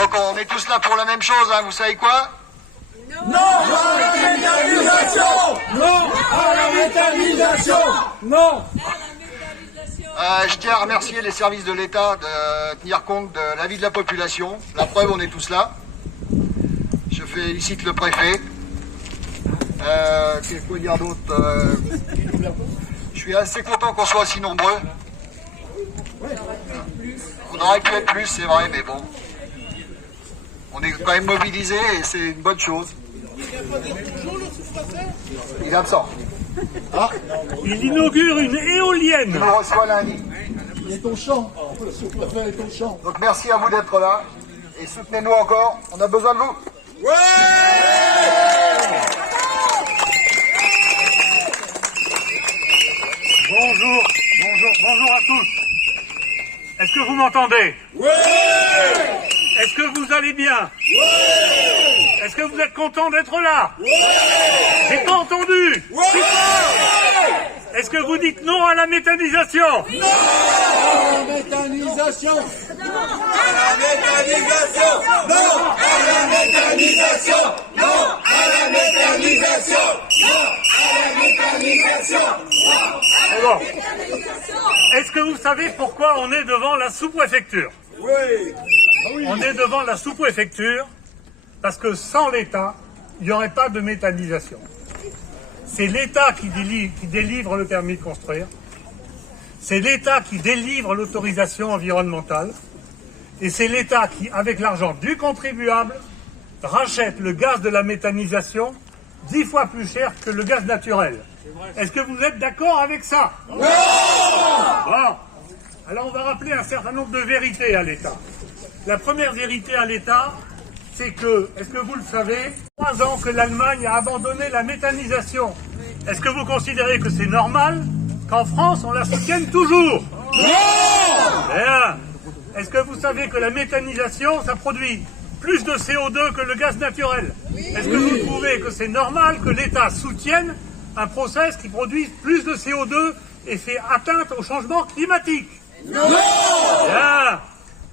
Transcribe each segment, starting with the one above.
Donc on est tous là pour la même chose, hein, vous savez quoi? Non à la méthanisation! Non à la méthanisation! Non! Je tiens à remercier les services de l'État de tenir compte de l'avis de la population. La preuve, on est tous là. Je félicite le préfet. Qu'est-ce qu'il faut dire d'autre? Je suis assez content qu'on soit aussi nombreux. On aurait pu être plus, c'est vrai, mais bon. On est quand même mobilisés et c'est une bonne chose. Il est absent. Ah, il inaugure une éolienne. Il nous reçoit lundi. Il est au champ. Le sous-préfet est au champ. Donc merci à vous d'être là. Et soutenez-nous encore. On a besoin de vous. Ouais! Bonjour à tous. Est-ce que vous m'entendez? Ouais! Est-ce que vous allez bien? Ouais! Est-ce que vous êtes content d'être là? Ouais! J'ai pas entendu. Ouais! Est-ce que vous dites non à la méthanisation? Non à la méthanisation! Non à la méthanisation! Non à la méthanisation! Non à la méthanisation! Non à la méthanisation! Bon. Est-ce que vous savez pourquoi on est devant la sous-préfecture? Oui! On est devant la sous-préfecture parce que sans l'État, il n'y aurait pas de méthanisation. C'est l'État qui délivre le permis de construire. C'est l'État qui délivre l'autorisation environnementale. Et c'est l'État qui, avec l'argent du contribuable, rachète le gaz de la méthanisation 10 fois plus cher que le gaz naturel. Est-ce que vous êtes d'accord avec ça? Non! Bon. Alors on va rappeler un certain nombre de vérités à l'État. La première vérité à l'État, c'est que, est-ce que vous le savez, 3 ans que l'Allemagne a abandonné la méthanisation. Est-ce que vous considérez que c'est normal qu'en France on la soutienne toujours? Non! Bien. Est-ce que vous savez que la méthanisation, ça produit plus de CO2 que le gaz naturel? Est-ce que vous trouvez que c'est normal que l'État soutienne un process qui produise plus de CO2 et fait atteinte au changement climatique? Non! Bien.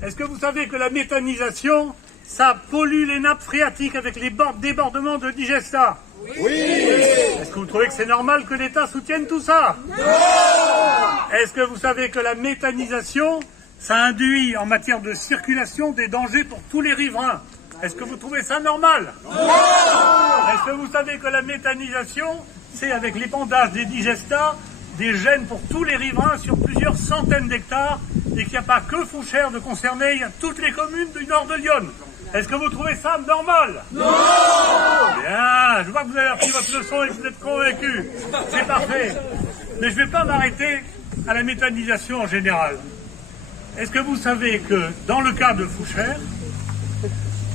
Est-ce que vous savez que la méthanisation, ça pollue les nappes phréatiques avec les débordements de digestat? Oui! Est-ce que vous trouvez que c'est normal que l'État soutienne tout ça? Non! Est-ce que vous savez que la méthanisation, ça induit en matière de circulation des dangers pour tous les riverains? Est-ce que vous trouvez ça normal? Non! Est-ce que vous savez que la méthanisation, c'est avec l'épandage des digestats, des gènes pour tous les riverains sur plusieurs centaines d'hectares et qu'il n'y a pas que Fouchères de concerner, il y a toutes les communes du nord de Lyon. Est-ce que vous trouvez ça normal? Non! Bien, je vois que vous avez appris votre leçon et que vous êtes convaincus. C'est parfait. Mais je ne vais pas m'arrêter à la méthanisation en général. Est-ce que vous savez que dans le cas de Fouchères,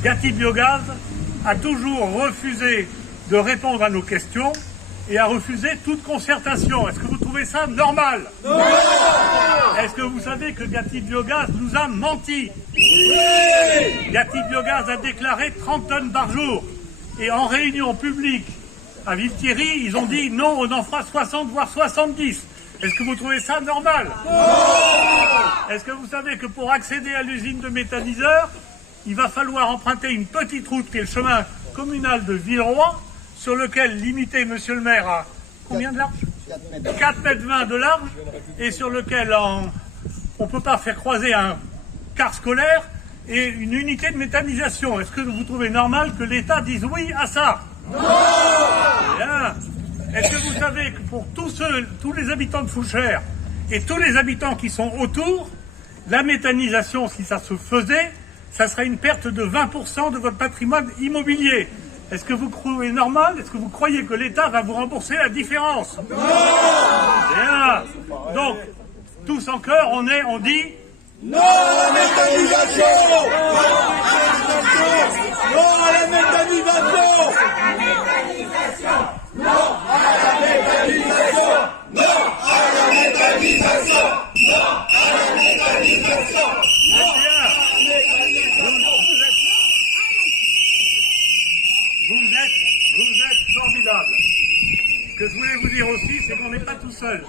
Gatti Biogaz a toujours refusé de répondre à nos questions et a refusé toute concertation? Est-ce que vous trouvez ça normal? Non! Est-ce que vous savez que Gatti Biogaz nous a menti? Oui! Gatti Biogaz a déclaré 30 tonnes par jour. Et en réunion publique à Villethierry, ils ont dit non, on en fera 60 voire 70. Est-ce que vous trouvez ça normal? Non! Est-ce que vous savez que pour accéder à l'usine de méthaniseurs, il va falloir emprunter une petite route qui est le chemin communal de Villeroy, sur lequel limité, monsieur le maire, à combien de large? 4,20 mètres de large, et sur lequel on ne peut pas faire croiser un car scolaire et une unité de méthanisation. Est-ce que vous trouvez normal que l'État dise oui à ça? Non! Bien. Est-ce que vous savez que pour tous les habitants de Fouchères et tous les habitants qui sont autour, la méthanisation, si ça se faisait, ça serait une perte de 20% de votre patrimoine immobilier? Est-ce que vous trouvez normal? Est-ce que vous croyez que l'État va vous rembourser la différence? Non! Bien. Donc, tous en chœur, on dit non à la méthanisation! Non à la méthanisation! Non à la méthanisation! Non à la méthanisation! Non à la méthanisation! Vous êtes formidables. Ce que je voulais vous dire aussi, c'est qu'on n'est pas tout seul.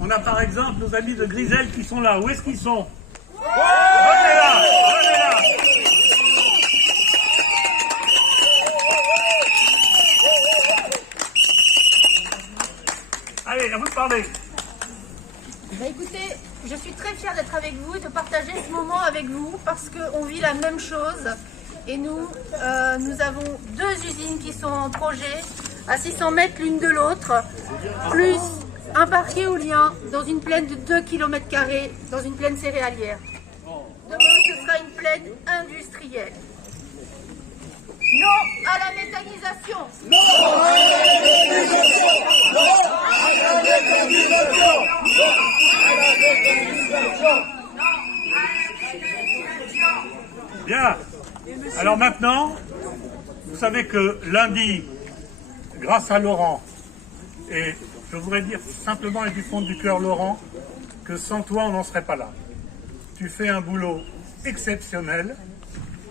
On a par exemple nos amis de Grisel qui sont là. Où est-ce qu'ils sont? Venez là, venez là. parler. Écoutez, je suis très fière d'être avec vous et de partager ce moment avec vous parce qu'on vit la même chose. Et nous avons 2 usines qui sont en projet à 600 mètres l'une de l'autre, plus un parc éolien dans une plaine de 2 km² dans une plaine céréalière. Demain, ce sera une plaine industrielle. Non à la méthanisation. Non à la méthanisation. Non à la méthanisation. Non à la méthanisation. Bien. Alors maintenant, vous savez que lundi, grâce à Laurent, et je voudrais dire simplement et du fond du cœur, Laurent, que sans toi, on n'en serait pas là. Tu fais un boulot exceptionnel,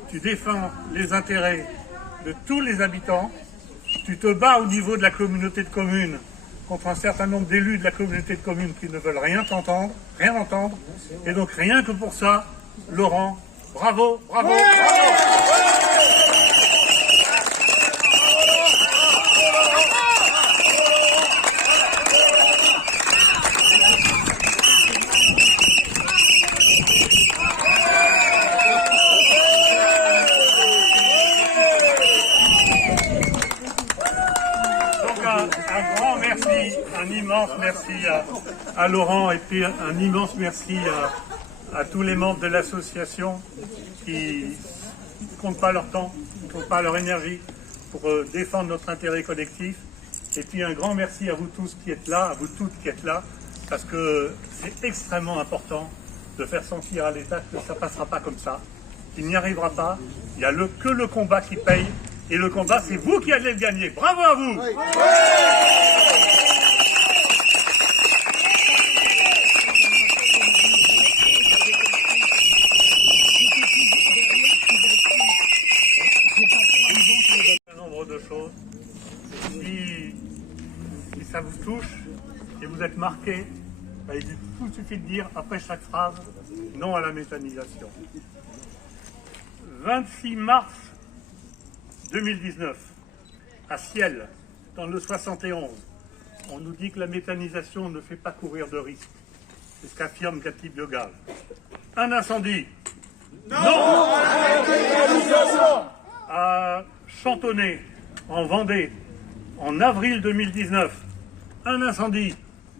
tu défends les intérêts de tous les habitants, tu te bats au niveau de la communauté de communes contre un certain nombre d'élus de la communauté de communes qui ne veulent rien entendre, et donc rien que pour ça, Laurent, bravo, bravo, bravo. Un immense merci à Laurent et puis un immense merci à tous les membres de l'association qui ne comptent pas leur temps, qui ne comptent pas leur énergie pour défendre notre intérêt collectif. Et puis un grand merci à vous tous qui êtes là, à vous toutes qui êtes là, parce que c'est extrêmement important de faire sentir à l'État que ça ne passera pas comme ça, qu'il n'y arrivera pas. Il n'y a que le combat qui paye, et le combat, c'est vous qui allez le gagner. Bravo à vous! Oui. Si ça vous touche et vous êtes marqué, il suffit de dire après chaque phrase non à la méthanisation. 26 mars 2019, à Ciel, dans le 71, on nous dit que la méthanisation ne fait pas courir de risque. C'est ce qu'affirme Cathy Biogaz. Un incendie. Non à la méthanisation. À Chantonnay, en Vendée, en avril 2019, un incendie.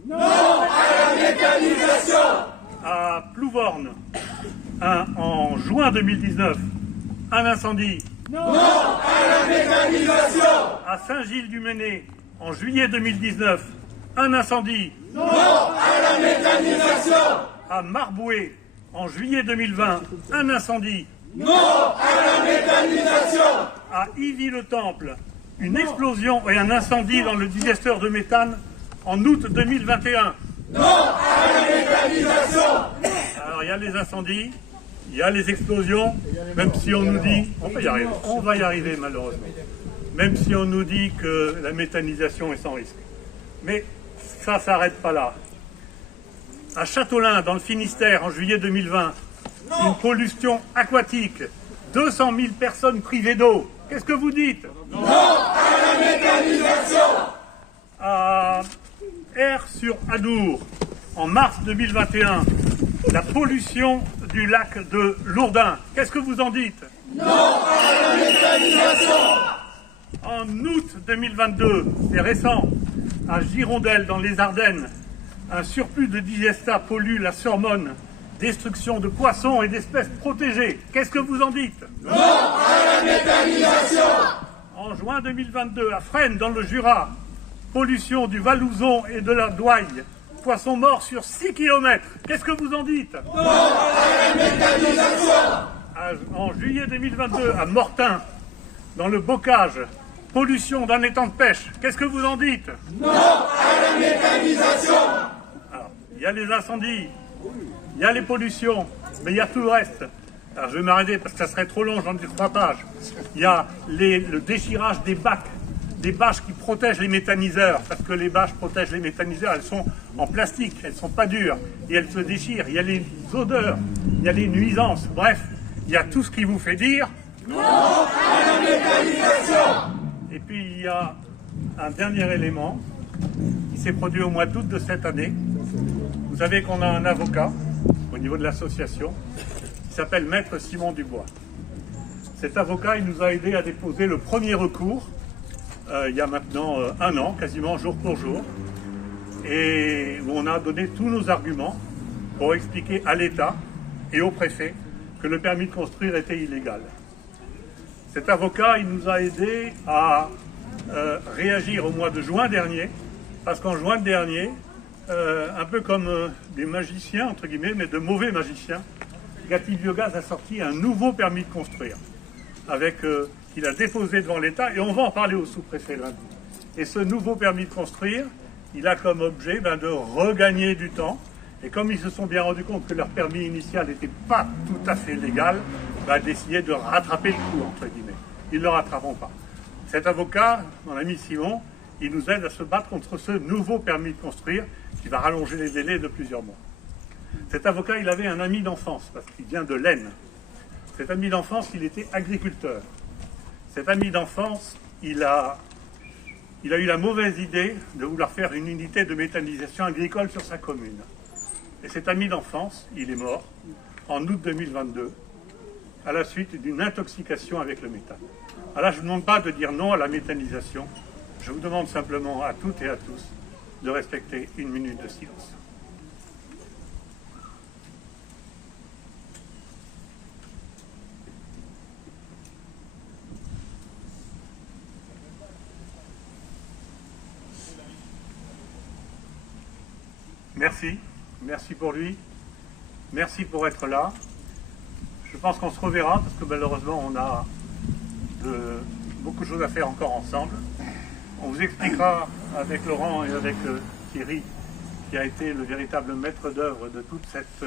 Non à la méthanisation. À Plouvorne, en juin 2019, un incendie. Non à la méthanisation. À Saint-Gilles-du-Ménez, en juillet 2019, un incendie. Non à la méthanisation. À Marboué, en juillet 2020, un incendie. Non à la méthanisation. À Ivy-le-Temple, une explosion et un incendie dans le digester de méthane en août 2021. Non à la méthanisation. Alors il y a les incendies, il y a les explosions, même si on nous dit, on va y arriver malheureusement, même si on nous dit que la méthanisation est sans risque. Mais ça ne s'arrête pas là. À Châteaulin, dans le Finistère, en juillet 2020, une pollution aquatique, 200 000 personnes privées d'eau. Qu'est-ce que vous dites? Non à la méthanisation. À Aire-sur-Adour, en mars 2021, la pollution du lac de Lourdun. Qu'est-ce que vous en dites? Non à la méthanisation. En août 2022, c'est récent, à Girondelles, dans les Ardennes, un surplus de digesta pollue la Sormonne. Destruction de poissons et d'espèces protégées. Qu'est-ce que vous en dites? Non à la méthanisation. En juin 2022, à Fresnes, dans le Jura, pollution du Valouzon et de la Douaille. Poissons morts sur 6 km. Qu'est-ce que vous en dites? Non à la méthanisation. En juillet 2022, à Mortain, dans le Bocage, pollution d'un étang de pêche. Qu'est-ce que vous en dites? Non à la méthanisation. Alors, il y a les incendies, il y a les pollutions, mais il y a tout le reste. Alors je vais m'arrêter parce que ça serait trop long, j'en dis 3 pages. Il y a le déchirage des bacs, des bâches qui protègent les méthaniseurs, parce que les bâches protègent les méthaniseurs, elles sont en plastique, elles ne sont pas dures, et elles se déchirent. Il y a les odeurs, il y a les nuisances, bref, il y a tout ce qui vous fait dire non à la méthanisation. Et puis il y a un dernier élément, s'est produit au mois d'août de cette année. Vous savez qu'on a un avocat au niveau de l'association qui s'appelle Maître Simon Dubois. Cet avocat, il nous a aidé à déposer le premier recours il y a maintenant un an, quasiment jour pour jour, et où on a donné tous nos arguments pour expliquer à l'État et au préfet que le permis de construire était illégal. Cet avocat, il nous a aidé à réagir au mois de juin dernier, parce qu'en juin dernier, un peu comme des magiciens, entre guillemets, mais de mauvais magiciens, Gatti Biogaz a sorti un nouveau permis de construire, qu'il a déposé devant l'État, et on va en parler au sous-préfet lundi. Et ce nouveau permis de construire, il a comme objet de regagner du temps, et comme ils se sont bien rendus compte que leur permis initial n'était pas tout à fait légal, d'essayer de rattraper le coup, entre guillemets. Ils ne le rattraperont pas. Cet avocat, mon ami Simon, il nous aide à se battre contre ce nouveau permis de construire qui va rallonger les délais de plusieurs mois. Cet avocat, il avait un ami d'enfance, parce qu'il vient de l'Aisne. Cet ami d'enfance, il était agriculteur. Cet ami d'enfance, il a eu la mauvaise idée de vouloir faire une unité de méthanisation agricole sur sa commune. Et cet ami d'enfance, il est mort en août 2022, à la suite d'une intoxication avec le méthane. Alors là, je ne vous demande pas de dire non à la méthanisation, je vous demande simplement à toutes et à tous de respecter une minute de silence. Merci, merci pour lui, merci pour être là. Je pense qu'on se reverra parce que malheureusement on a beaucoup de choses à faire encore ensemble. On vous expliquera avec Laurent et avec Thierry, qui a été le véritable maître d'œuvre de toute cette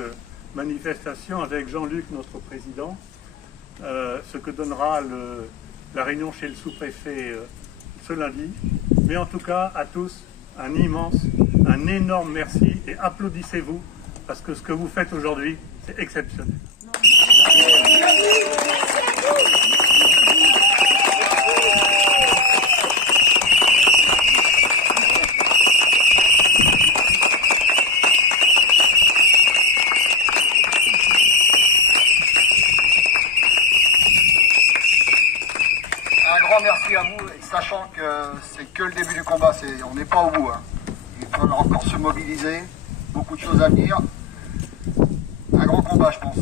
manifestation, avec Jean-Luc, notre président, ce que donnera la réunion chez le sous-préfet ce lundi. Mais en tout cas, à tous, un énorme merci et applaudissez-vous parce que ce que vous faites aujourd'hui, c'est exceptionnel. Un grand merci à vous, et sachant que c'est que le début du combat, on n'est pas au bout. Il faudra encore se mobiliser, beaucoup de choses à venir. Un grand combat, je pense.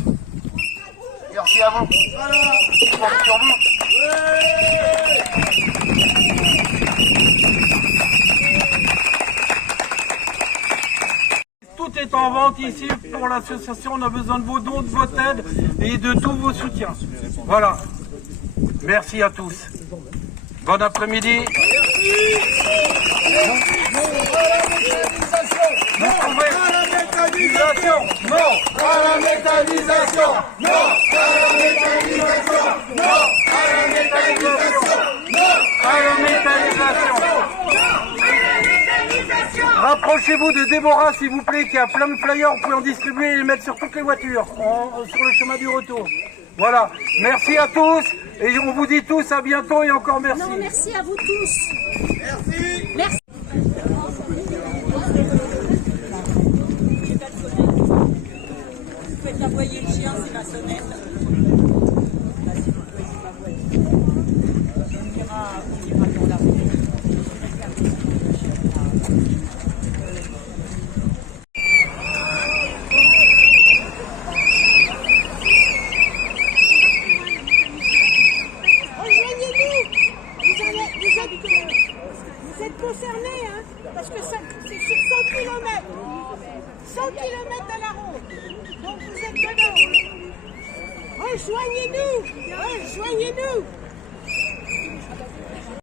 Merci à vous. Je compte sur vous. Tout est en vente ici pour l'association. On a besoin de vos dons, de votre aide et de tous vos soutiens. Voilà. Merci à tous. Bon après-midi. Non à la méthanisation! Non à la méthanisation! Non à la méthanisation! Non à la méthanisation! Non À la méthanisation. Rapprochez-vous de Déborah, s'il vous plaît, qui a plein de flyers. Vous pouvez en distribuer et les mettre sur toutes les voitures, sur le chemin du retour. Voilà. Merci à tous. Et on vous dit tous à bientôt et encore merci. Non, merci à vous tous. Merci! Merci. Vous pouvez envoyer le chien, c'est ma sonnette. On ira pour la route. Vous êtes concernés, hein, parce que c'est sur 100 km. 100 km à la ronde. Donc vous êtes dedans. Rejoignez-nous. Rejoignez-nous.